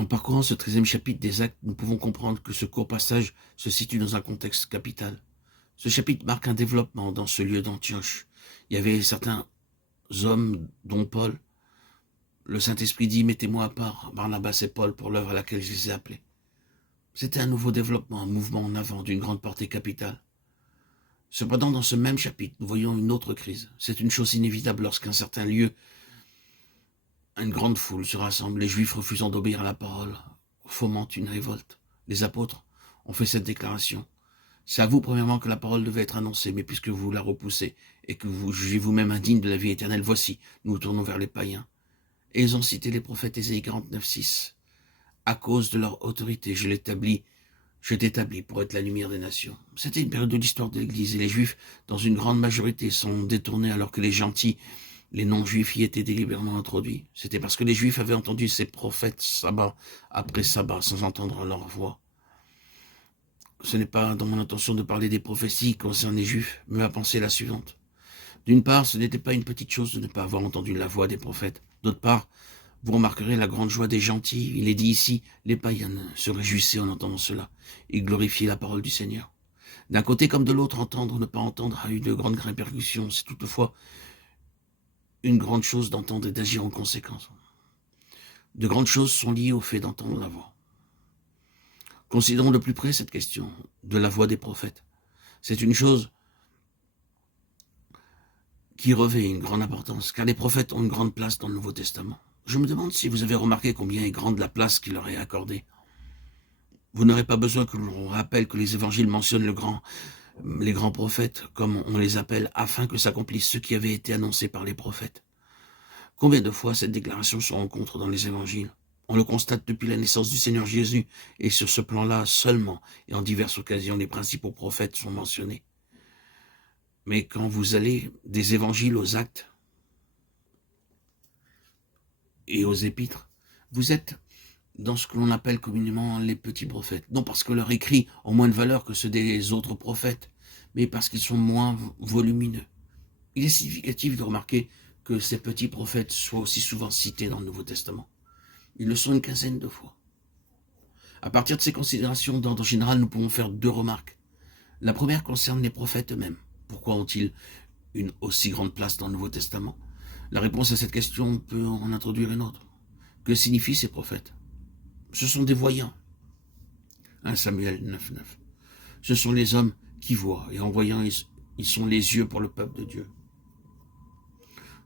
En parcourant ce 13e chapitre des Actes, nous pouvons comprendre que ce court passage se situe dans un contexte capital. Ce chapitre marque un développement dans ce lieu d'Antioche. Il y avait certains hommes, dont Paul. Le Saint-Esprit dit, mettez-moi à part Barnabas et Paul pour l'œuvre à laquelle je les ai appelés. C'était un nouveau développement, un mouvement en avant d'une grande portée capitale. Cependant, dans ce même chapitre, nous voyons une autre crise. C'est une chose inévitable lorsqu'un certain lieu, une grande foule se rassemble, les Juifs refusant d'obéir à la parole, fomentent une révolte. Les apôtres ont fait cette déclaration. C'est à vous, premièrement, que la parole devait être annoncée, mais puisque vous la repoussez et que vous jugez vous-même indigne de la vie éternelle, voici, nous nous tournons vers les païens. Et ils ont cité les prophètes Ésaïe 49:6. À cause de leur autorité, je t'établis pour être la lumière des nations. C'était une période de l'histoire de l'Église, et les Juifs, dans une grande majorité, sont détournés alors que les gentils, les non-juifs y étaient délibérément introduits. C'était parce que les Juifs avaient entendu ces prophètes sabbat après sabbat sans entendre leur voix. Ce n'est pas dans mon intention de parler des prophéties concernant les Juifs, mais ma pensée est la suivante. D'une part, ce n'était pas une petite chose de ne pas avoir entendu la voix des prophètes. D'autre part, vous remarquerez la grande joie des gentils. Il est dit ici, les païens se réjouissaient en entendant cela. Ils glorifiaient la parole du Seigneur. D'un côté comme de l'autre, entendre ou ne pas entendre a eu de grandes répercussions. C'est toutefois une grande chose d'entendre et d'agir en conséquence. De grandes choses sont liées au fait d'entendre la voix. Considérons de plus près cette question de la voix des prophètes. C'est une chose qui revêt une grande importance, car les prophètes ont une grande place dans le Nouveau Testament. Je me demande si vous avez remarqué combien est grande la place qui leur est accordée. Vous n'aurez pas besoin que l'on rappelle que les évangiles mentionnent les grands prophètes, comme on les appelle, afin que s'accomplisse ce qui avait été annoncé par les prophètes. Combien de fois cette déclaration se rencontre dans les évangiles? On le constate depuis la naissance du Seigneur Jésus, et sur ce plan-là seulement, et en diverses occasions, les principaux prophètes sont mentionnés. Mais quand vous allez des évangiles aux actes et aux épîtres, vous êtes dans ce que l'on appelle communément les petits prophètes. Non parce que leurs écrits ont moins de valeur que ceux des autres prophètes, mais parce qu'ils sont moins volumineux. Il est significatif de remarquer que ces petits prophètes soient aussi souvent cités dans le Nouveau Testament. Ils le sont une quinzaine de fois. À partir de ces considérations d'ordre général, nous pouvons faire deux remarques. La première concerne les prophètes eux-mêmes. Pourquoi ont-ils une aussi grande place dans le Nouveau Testament? La réponse à cette question peut en introduire une autre. Que signifient ces prophètes? Ce sont des voyants. 1 Samuel 9:9. Ce sont les hommes qui voient, et en voyant, ils sont les yeux pour le peuple de Dieu.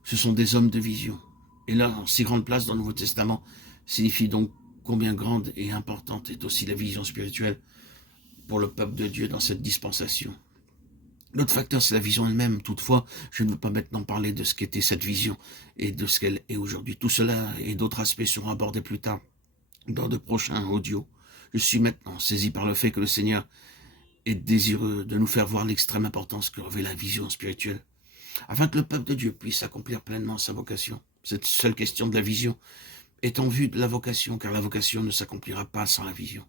Ce sont des hommes de vision. Et leur si grande place dans le Nouveau Testament signifie donc combien grande et importante est aussi la vision spirituelle pour le peuple de Dieu dans cette dispensation. L'autre facteur, c'est la vision elle-même. Toutefois, je ne veux pas maintenant parler de ce qu'était cette vision et de ce qu'elle est aujourd'hui. Tout cela et d'autres aspects seront abordés plus tard dans de prochains audios. Je suis maintenant saisi par le fait que le Seigneur est désireux de nous faire voir l'extrême importance que revêt la vision spirituelle, afin que le peuple de Dieu puisse accomplir pleinement sa vocation. Cette seule question de la vision est en vue de la vocation, car la vocation ne s'accomplira pas sans la vision.